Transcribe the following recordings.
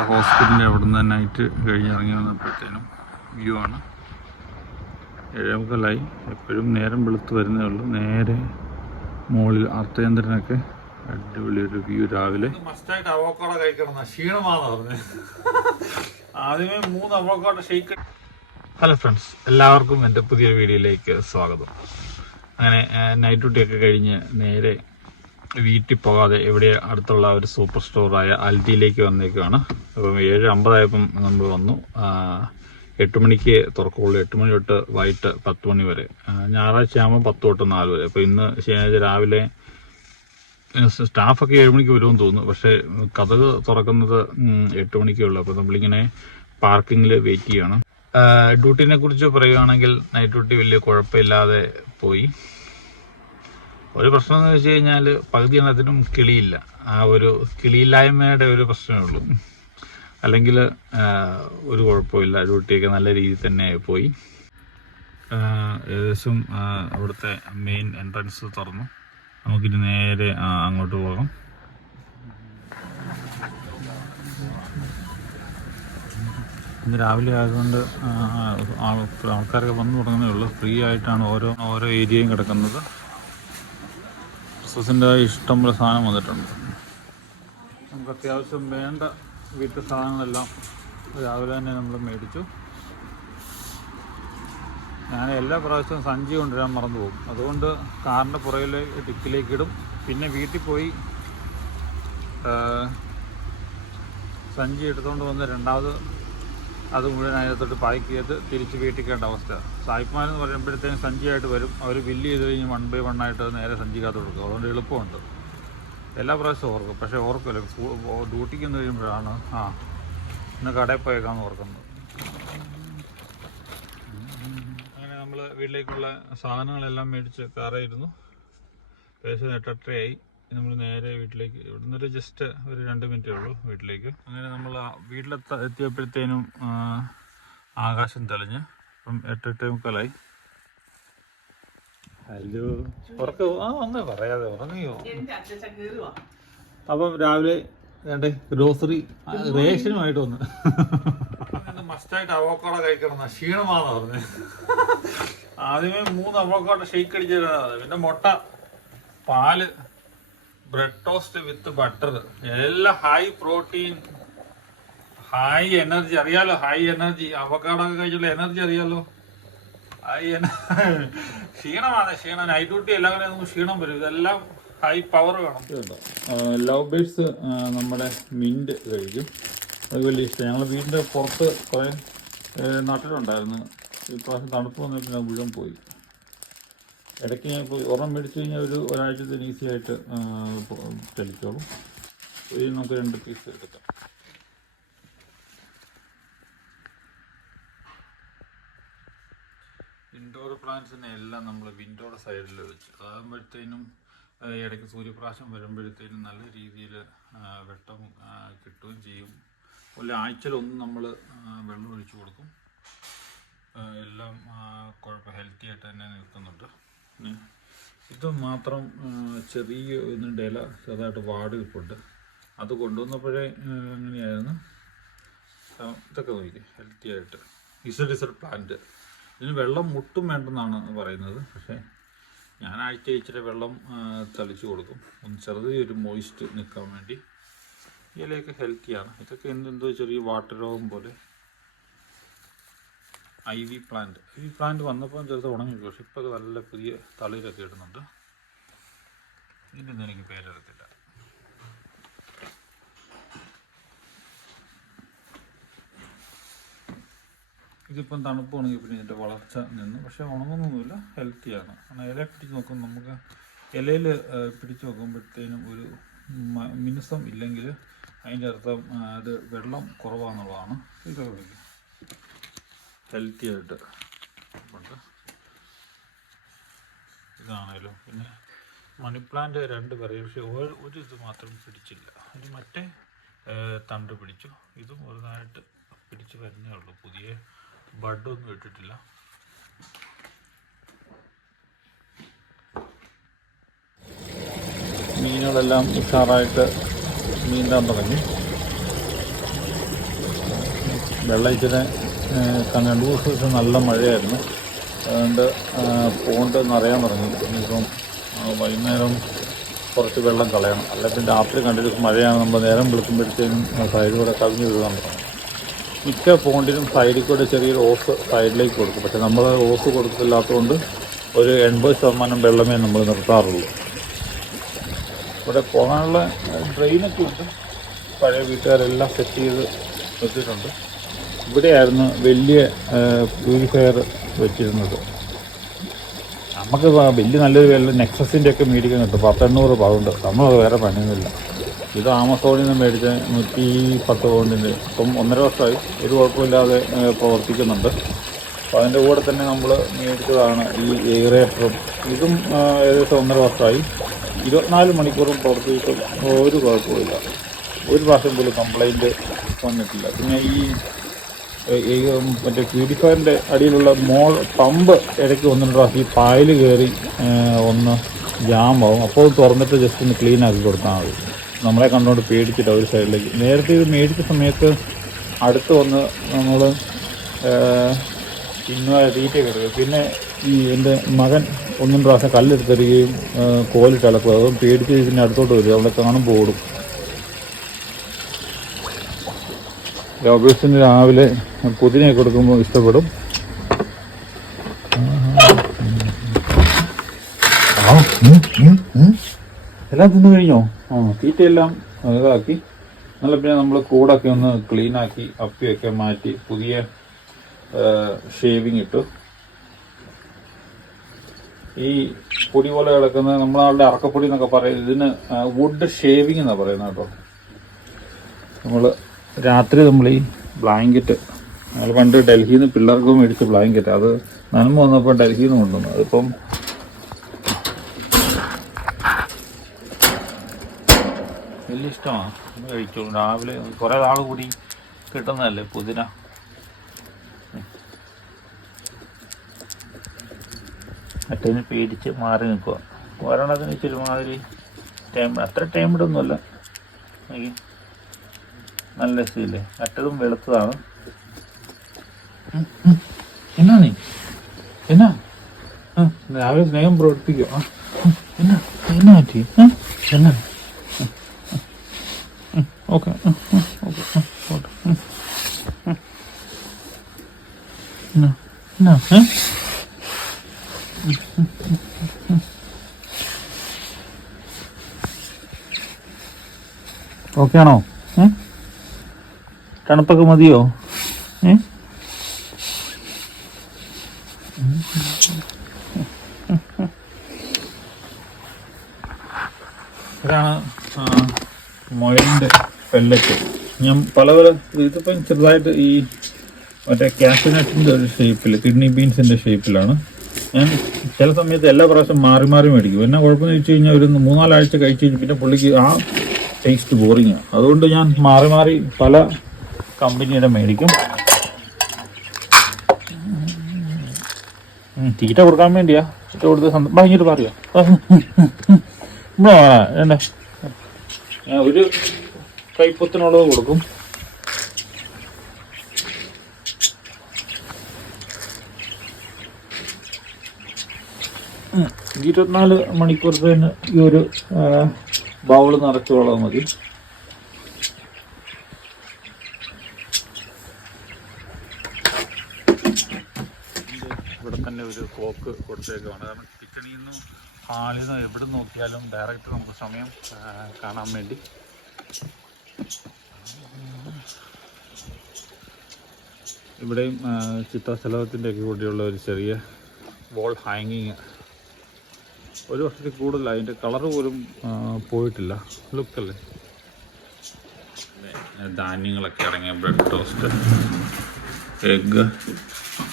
നമ്മുടെ ഹോസ്പിറ്റലിന്റെ അവിടെ നിന്ന് നൈറ്റ് കഴിഞ്ഞ് ഇറങ്ങി വന്നപ്പോഴത്തേനും വ്യൂ ആണ്. ഏഴേമുക്കാലായി. എപ്പോഴും നേരം വെളുത്ത് വരുന്നേ ഉള്ളൂ. നേരെ മുകളിൽ അർത്ഥേന്ദ്രനൊക്കെ അടിപൊളി ഒരു വ്യൂ രാവിലെ. മസ്റ്റായിട്ട് അവോക്കാടോ കഴിക്കണം ആദ്യമേ മൂന്ന് അവോക്കാടോ ഷെയ്ക്ക് ഹലോ ഫ്രണ്ട്സ് എല്ലാവർക്കും എന്റെ പുതിയ വീഡിയോയിലേക്ക് സ്വാഗതം. അങ്ങനെ നൈറ്റ് ഡ്യൂട്ടിയൊക്കെ കഴിഞ്ഞ് നേരെ വീട്ടിൽ പോകാതെ ഇവിടെ അടുത്തുള്ള ഒരു സൂപ്പർ സ്റ്റോറായ അൽഡിയിലേക്ക് വന്നേക്കുവാണ്. അപ്പം ഏഴ് അമ്പതായപ്പം നമ്മൾ വന്നു. എട്ട് മണിക്ക് തുറക്കുള്ളൂ. എട്ട് മണി തൊട്ട് വൈകിട്ട് പത്ത് മണി വരെ. ഞായറാഴ്ച ആകുമ്പോൾ പത്ത് തൊട്ട് നാല് വരെ. അപ്പോൾ ഇന്ന് ശനിയാഴ്ച രാവിലെ സ്റ്റാഫൊക്കെ ഏഴ് മണിക്ക് വരുമെന്ന് തോന്നുന്നു. പക്ഷേ കഥക് തുറക്കുന്നത് എട്ട് മണിക്കേ ഉള്ളൂ. അപ്പോൾ നമ്മളിങ്ങനെ പാർക്കിങ്ങിൽ വെയിറ്റ് ചെയ്യുകയാണ് ഡ്യൂട്ടിനെ കുറിച്ച് പറയുകയാണെങ്കിൽ നൈറ്റ് ഡ്യൂട്ടി വലിയ കുഴപ്പമില്ലാതെ പോയി. ഒരു പ്രശ്നം എന്ന് വെച്ച് കഴിഞ്ഞാൽ പകുതി എണ്ണത്തിനും കിളിയില്ല. ആ ഒരു കിളിയില്ലായ്മയുടെ ഒരു പ്രശ്നമേ ഉള്ളൂ. അല്ലെങ്കിൽ ഒരു കുഴപ്പമില്ല. ഡ്യൂട്ടിയൊക്കെ നല്ല രീതിയിൽ തന്നെ പോയി ഏകദേശം അവിടുത്തെ മെയിൻ എൻട്രൻസ് തുറന്നു. നമുക്കിനി നേരെ അങ്ങോട്ട് പോകാം. ഇന്ന് രാവിലെ ആയതുകൊണ്ട് ആൾക്കാരൊക്കെ വന്നു തുടങ്ങുന്നേ ഉള്ളൂ. ഫ്രീ ആയിട്ടാണ് ഓരോ ഓരോ ഏരിയയും കിടക്കുന്നത്. ക്രിസ്മസിന്റെ ഇഷ്ടംപോലെ സാധനം വന്നിട്ടുണ്ട്. നമുക്ക് അത്യാവശ്യം വേണ്ട വീട്ടു സാധനങ്ങളെല്ലാം രാവിലെ തന്നെ നമ്മൾ മേടിച്ചു. ഞാൻ എല്ലാ പ്രാവശ്യവും സഞ്ചി കൊണ്ടുവരാൻ മറന്നു പോകും. അതുകൊണ്ട് കാറിന്റെ പുറകിലെ ഡിക്കിലേക്ക് ഇടും. പിന്നെ വീട്ടിൽ പോയി സഞ്ചി എടുത്തുകൊണ്ട് വന്ന് രണ്ടാമത് അത് മുഴുവൻ അതിനകത്തോട്ട് പാക്ക് ചെയ്ത് തിരിച്ച് വീട്ടിക്കേണ്ട അവസ്ഥ. സായിപ്പ്മാർ എന്ന് പറയുമ്പോഴത്തേക്കും സഞ്ചിയായിട്ട് വരും. അവർ ബില്ല് ചെയ്ത് കഴിഞ്ഞ് വൺ ബൈ വൺ ആയിട്ട് നേരെ സഞ്ചിക്കകത്ത് കൊടുക്കും. അതുകൊണ്ട് എളുപ്പമുണ്ട്. എല്ലാ പ്രാവശ്യവും ഓർക്കും. പക്ഷേ ഓർക്കില്ല ഡ്യൂട്ടിക്ക് എന്ന് കഴിയുമ്പോഴാണ് ആ ഇന്ന് കടയിൽ പോയേക്കാന്ന് ഓർക്കുന്നത്. അങ്ങനെ നമ്മൾ വീട്ടിലേക്കുള്ള സാധനങ്ങളെല്ലാം മേടിച്ച് കാറായിരുന്നു ഏകദേശം എട്ടെട്ടരയായി നമ്മൾ നേരെ വീട്ടിലേക്ക് ഇവിടുന്ന് ഒരു ജസ്റ്റ് ഒരു രണ്ട് മിനിറ്റേ ഉള്ളൂ വീട്ടിലേക്ക്. അങ്ങനെ നമ്മൾ വീട്ടിലെത്ത എത്തിയപ്പോഴത്തേനും ആകാശം തെളിഞ്ഞ്. അപ്പം എട്ടെട്ടേ മുക്കാലായി. ഹലോ. ഉറക്ക ആ ഒന്നേ പറയാതെ ഉറങ്ങിയോ? അപ്പം രാവിലെ വേണ്ടേ ഗ്രോസറി റേഷനുമായിട്ട് വന്ന്. മസ്റ്റായിട്ട് അവോക്കാടോ കഴിക്കണം ക്ഷീണമാണെന്ന് പറഞ്ഞു. ആദ്യമേ മൂന്ന് അവോക്കാടോ ഷെയ്ക്ക് അടിച്ചു പിന്നെ മുട്ട പാൽ ബ്രെഡ് ടോസ്റ്റ് വിത്ത് ബട്ടർ എല്ലാം ഹൈ പ്രോട്ടീൻ ഹൈ എനർജി അറിയാലോ ഹൈ എനർജി അവക്കാടൊക്കെ കഴിച്ചുള്ള എനർജി അറിയാലോ. ഹൈ ക്ഷീണമാണ് ക്ഷീണം. നൈറ്റ് ഡ്യൂട്ടി എല്ലാം കൂടെ നമുക്ക് ക്ഷീണം വരും. ഇതെല്ലാം ഹൈ പവർ വേണം. ലവ് ബേഡ്സ് നമ്മുടെ മിന്റ് കഴിക്കും. അത് വലിയ ഇഷ്ടം. ഞങ്ങൾ വീടിന്റെ പുറത്ത് കുറേ നട്ടിട്ടുണ്ടായിരുന്നു. ഇപ്രാവശ്യം തണുപ്പ് വന്നിട്ട് മുഴുവൻ പോയി. ഇടയ്ക്ക് ഞാൻ ഒരെണ്ണം മേടിച്ചു കഴിഞ്ഞാൽ ഒരു ഒരാഴ്ചത്തിന് ഈസി ആയിട്ട് ചലിച്ചോളും ഇനി നമുക്ക് രണ്ട് പീസ് എടുക്കാം. ഇൻഡോർ പ്ലാന്റ്സിനെ എല്ലാം നമ്മൾ വിൻഡോയുടെ സൈഡിൽ വെച്ച്. അതാകുമ്പോഴത്തേനും ഇടയ്ക്ക് സൂര്യപ്രാശം വരുമ്പോഴത്തേനും നല്ല രീതിയിൽ വെട്ടം കിട്ടുകയും ചെയ്യും. അതുപോലെ ആഴ്ചയിലൊന്നും നമ്മൾ വെള്ളം ഒഴിച്ചു കൊടുക്കും. എല്ലാം കുഴപ്പം ഹെൽത്തി ആയിട്ട് തന്നെ നിൽക്കുന്നുണ്ട്. ഇത് മാത്രം ചെറിയ ഇതിന്റെ ഇല ചെറുതായിട്ട് വാട് ഇപ്പുണ്ട് അത് കൊണ്ടുവന്നപ്പോഴേ എങ്ങനെയായിരുന്നു? ഇതൊക്കെ നോക്കി ഹെൽത്തി ആയിട്ട്. ഇസഡ് ഇസഡ് പ്ലാന്റ് ഇതിന് വെള്ളം മുട്ടും വേണ്ടെന്നാണ് പറയുന്നത്. പക്ഷേ ഞാൻ ആഴ്ച ഇച്ചിരി വെള്ളം തളിച്ചു കൊടുക്കും. ഒന്ന് ചെറുതൊരു മോയിസ്റ്റ് നിൽക്കാൻ വേണ്ടി. ഇലയൊക്കെ ഹെൽത്തിയാണ് ഇതൊക്കെ എന്തെന്തോ ചെറിയ വാട്ടർ രോഗം പോലെ I V plant. I V plant വന്നപ്പോൾ ചെറുത് ഉണങ്ങി പക്ഷെ ഇപ്പോൾ നല്ല പുതിയ തളിരൊക്കെ ഇടുന്നുണ്ട്. ഇതിന്റെ എനിക്ക് പേരെടുത്തില്ല. ഇതിപ്പം തണുപ്പ് ഉണങ്ങി പിന്നെ ഇതിന്റെ വളർച്ച നിന്ന്. പക്ഷേ ഉണങ്ങുന്നൊന്നുമില്ല ഹെൽത്തിയാണ് കാരണം ഇല പിടിച്ച് നോക്കുമ്പോൾ നമുക്ക് ഇലയിൽ പിടിച്ച് നോക്കുമ്പോഴത്തേനും ഒരു മിനുസം ഇല്ലെങ്കിൽ അതിന്റെ അർത്ഥം അത് വെള്ളം കുറവാണെന്നുള്ളതാണ് ഇതൊക്കെ ഹെൽത്തി ആയിട്ട് ഉണ്ട്. ഇതാണേലും. പിന്നെ മണി പ്ലാന്റ് രണ്ട് പറയും. പക്ഷേ ഒരു ഇത് മാത്രം പിടിച്ചില്ല. ഇത് മറ്റേ തണ്ട് പിടിച്ചു. ഇതും ഒരുതായിട്ട് പിടിച്ച് വരുന്നേ ഉള്ളൂ. പുതിയ ബഡൊന്നും ഇട്ടിട്ടില്ല. മീനുകളെല്ലാം ഉഷാറായിട്ട് നീന്താൻ തുടങ്ങി. വെള്ളം കാരണം രണ്ട് മൂന്ന് ദിവസം നല്ല മഴയായിരുന്നു. അതുകൊണ്ട് പോകേണ്ടതെന്ന് അറിയാൻ തുടങ്ങി. ഇനിയിപ്പം വൈകുന്നേരം കുറച്ച് വെള്ളം കളയണം. അല്ല പിന്നെ രാത്രി കണ്ടിട്ട് മഴയാണ് നമ്മൾ നേരം വിളിക്കുമ്പോഴത്തേക്കും സൈഡിലൂടെ കവിഞ്ഞ് വീഴാൻ തുടങ്ങും. മിക്ക പോണ്ടിനും സൈഡിൽ കൂടെ ചെറിയൊരു ഓസ് സൈഡിലേക്ക് കൊടുക്കും. പക്ഷേ നമ്മൾ ഓസ് കൊടുക്കില്ലാത്തതുകൊണ്ട് ഒരു എൺപത് ശതമാനം വെള്ളമേ നമ്മൾ നിർത്താറുള്ളൂ. ഇവിടെ പോകാനുള്ള ഡ്രെയിനൊക്കെ ഉണ്ട്. പഴയ വീട്ടുകാരെല്ലാം സെറ്റ് ചെയ്ത് വെച്ചിട്ടുണ്ട്. ഇവിടെയായിരുന്നു വലിയ പ്യൂരിഫയർ വെച്ചിരുന്നത്. നമുക്ക് വലിയ നല്ലൊരു വില നെക്സസിന്റെ ഒക്കെ മേടിക്കാൻ കിട്ടും. പത്തെണ്ണൂറ് പൗണ്ട്. നമ്മളത് വേറെ പണിയൊന്നുമില്ല. ഇത് ആമസോണിൽ നിന്ന് മേടിച്ച നൂറ്റി പത്ത് പൗണ്ടിന്റെ ഇപ്പം ഒന്നര വർഷമായി. ഒരു കുഴപ്പമില്ലാതെ പ്രവർത്തിക്കുന്നുണ്ട്. അപ്പോൾ അതിന്റെ കൂടെ തന്നെ നമ്മൾ മേടിച്ചതാണ് ഈ എയറേറ്ററും ഇതും ഏകദേശം ഒന്നര വർഷമായി. ഇരുപത്തിനാല് മണിക്കൂറും പ്രവർത്തിച്ചിട്ടും ഒരു കുഴപ്പമില്ല ഒരു പ്രാവശ്യം പോലും കംപ്ലൈന്റ് വന്നിട്ടില്ല. പിന്നെ ഈ ഈ മറ്റേ പ്യൂരിഫയറിന്റെ അടിയിലുള്ള മോൾ പമ്പ് ഇടയ്ക്ക് പ്രാവശ്യം ഈ പായൽ കയറി ഒന്ന് ജാമാവും അപ്പോൾ തുറന്നിട്ട് ജസ്റ്റ് ഒന്ന് ക്ലീൻ ആക്കി കൊടുത്താൽ മതി. നമ്മളെ കണ്ടുകൊണ്ട് പേടിച്ചിട്ട് ഒരു സൈഡിലേക്ക് നേരത്തെ ഇത് മേടിച്ച സമയത്ത് അടുത്ത് വന്ന് നമ്മൾ ഇന്നുവരെ തീറ്റ കിടക്കുക പിന്നെ ഈ എന്റെ മകൻ ഒന്നും പ്രാവശ്യം കല്ലെടുത്തെറിയുകയും കോലിട്ട് അളക്കുക അതും പേടിച്ച് ഇതിന്റെ അടുത്തോട്ട് വരിക അവിടെ കാണുമ്പോൾ ഓടും. ലോബേഴ്സിന് രാവിലെ പുതിനെ കൊടുക്കുമ്പോൾ ഇഷ്ടപ്പെടും. എല്ലാം തിന്നു കഴിഞ്ഞോ? ആ തീറ്റയെല്ലാം ഇതാക്കി. നല്ല പിന്നെ നമ്മൾ കൂടൊക്കെ ഒന്ന് ക്ലീനാക്കി അപ്പിയൊക്കെ മാറ്റി പുതിയ ഷേവിങ് ഇട്ടു. ഈ പൊടി പോലെ കിടക്കുന്ന നമ്മളവിടെ അറക്കപ്പൊടി എന്നൊക്കെ പറയും. ഇതിന് വുഡ് ഷേവിങ് എന്നാണ് പറയുന്നത് കേട്ടോ. നമ്മൾ രാത്രി നമ്മൾ ഈ ബ്ലാങ്കറ്റ് അയാൾ പണ്ട് ഡൽഹിയിൽ നിന്ന് പിള്ളേർക്ക് മേടിച്ച ബ്ലാങ്കറ്റ് അത് നനമ്പ് വന്നപ്പോൾ ഡൽഹിയിൽ നിന്ന് കൊണ്ടുവന്നു. അതിപ്പം വലിയ ഇഷ്ടമാണ്. കഴിച്ചോളൂ. രാവിലെ കുറേ നാൾ കൂടി കിട്ടുന്നതല്ലേ പുതിന? മറ്റേതിന് പേടിച്ച് മാറി നിൽക്കുക. ഒരെണ്ണത്തിന് ഇച്ചിരി മാതിരി ടൈം അത്ര ടൈം ഇടൊന്നുമല്ല. നല്ല രസമില്ലേ മറ്റതും വെളുത്തതാണ്. എന്നാ നീ എന്നാ രാവിലെ സ്നേഹം പ്രവർത്തിക്കും എന്നാ എന്നാ പറ്റി എന്നാ ഓക്കെ ഓക്കെ എന്നാ എന്നാ ഏ ഓക്കെ ആണോ തണുപ്പൊക്കെ മതിയോ? ഏ? ഇതാണ് ആ, പെല്ലറ്റ്. ഞാൻ പല പല ഇതിപ്പം ചെറുതായിട്ട് ഈ മറ്റേ കാഷ്യനട്ടിന്റെ ഒരു ഷേപ്പിൽ കിഡ്നി ബീൻസിന്റെ ഷേപ്പിലാണ്. ഞാൻ ചില സമയത്ത് എല്ലാ പ്രാവശ്യം മാറി മാറി മേടിക്കും. എന്നാ കുഴപ്പമെന്ന് വെച്ച് കഴിഞ്ഞാൽ ഒരു മൂന്നാലാഴ്ച കഴിച്ച് കഴിഞ്ഞ് പിന്നെ പുള്ളിക്ക് ആ ടേസ്റ്റ് ബോറിങ് ആണ് അതുകൊണ്ട് ഞാൻ മാറി മാറി പല കമ്പനിയുടെ മേടിക്കും. തീറ്റ കൊടുക്കാൻ വേണ്ടിയാ. തീറ്റ കൊടുത്ത് ഇങ്ങോട്ട് പറയോ ഞാൻ ഒരു കൈപ്പത്തിനുള്ളത് കൊടുക്കും. ഇരുപത്തിനാല് മണിക്കൂർ തന്നെ ഈ ഒരു ബൗൾ നിറച്ചുള്ളത് മതി ഇവിടെ തന്നെ ഒരു കൊടുത്തേക്കുവാണ്. കാരണം കിച്ചണിൽ നിന്നും ഹാളിൽ നിന്ന് എവിടെ നോക്കിയാലും ഡയറക്റ്റ് നമുക്ക് സമയം കാണാൻ വേണ്ടി. ഇവിടെയും ചിത്രശലഭത്തിന്റെ ഒക്കെ കൂടിയുള്ള ഒരു ചെറിയ വോൾ ഹാങ്ങിങ് ഒരു വർഷത്തിൽ കൂടുതൽ അതിന്റെ കളർ പോലും പോയിട്ടില്ല. ലുക്കല്ലേ ധാന്യങ്ങളൊക്കെ അടങ്ങിയ ബ്രെഡ് ടോസ്റ്റ് എഗ്ഗ്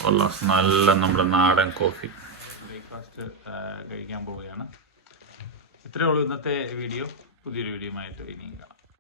ഉള്ള നല്ല നമ്മുടെ നാടൻ കോഫി. ബ്രേക്ക്ഫാസ്റ്റ് കഴിക്കാൻ പോവുകയാണ്. ഇത്രയേ ഉള്ളൂ ഇന്നത്തെ വീഡിയോ. പുതിയൊരു വീഡിയോ ആയിട്ട് ഇനിയും കാണാം.